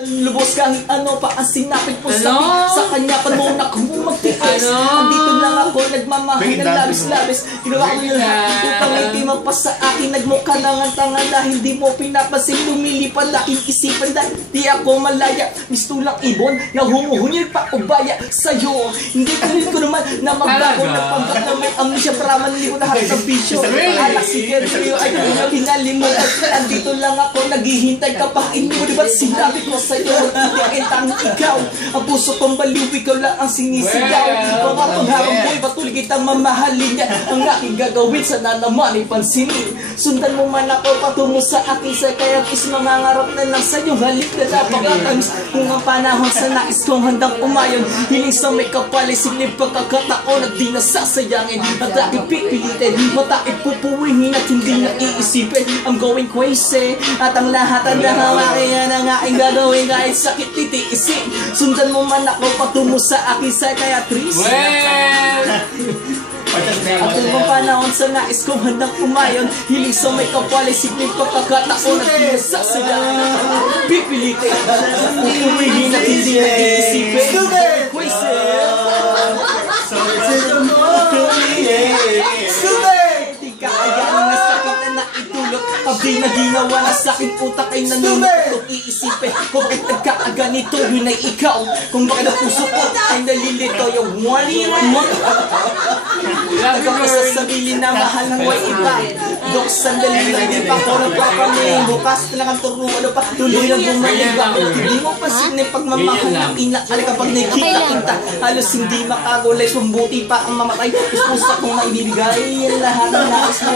Lubos kahit ano pa ang sinapit mo sa kanya pa mo na kumagtiis. Andito lang ako nagmamahal ng labis-labis. Ginawa ko yun upang itiman pa sa akin. Nagmukha lang ang tanga na hindi mo pinapansin. Lumilipad laking isipan dahil di ako malaya. Mistulang ibon na humuhunyil pa ubaya sa'yo. Hindi ko naman na magbago na pagkat na may amnesia para manili ko lahat ng bisyo. Alak si Gertrude ay hinalimutan. Andito lang ako naghihintay ka pa. Hindi mo diba't sinabi ko sa'yo, hindi ikaw. Ang puso kong baliw, ikaw lang ang sinisigaw. Mga pangharang boy, patuloy kitang mamahalin niya. Ang aking gagawin, sana naman ipansinin. Sundan mo man ako patungo sa aking sa kaya is mangangarap na lang sa'yo. Halik na napakatamis kung ang panahon sa nais kong handang umayon. Hiling sa may kapalisig na pagkakataon at di nasasayangin. At aking pipilitin, mata ipupuwihin at hindi na iisipin. I'm going crazy at ang lahat ang nahawakin yan ang aking gagawin kahit sakit titiisin. Sundan mo man ako patungo sa aking psychiatrist. At ang panahon sa nais kong handang umayon. Hiling sa may kapalisig ng pagkakataon at pinasasayang pipilitin. Uuwihin at hindi na iisipin. Crazy. Di kaya na sakit na naitulot. Pabdi na ginawa na sa'king utak ay nanunod. Iisipin kung bakit nagkaaganito yun ay ikaw. Kung bakit ang puso ko ay nalilito. Yung nagkaka sa sarili na mahal mo ay iba. Dok, sandali lang din pa ko nagpapaling. Bukas na lang ang turo, ano pa, tuloy na bumalik ako. Hindi mo pasin na pagmamahal ng ina. Alay kapag nakikita-kita, halos hindi makagulay. Sumbuti pa ang mamatay. Pusa kong maibibigay lahat ng nais mo.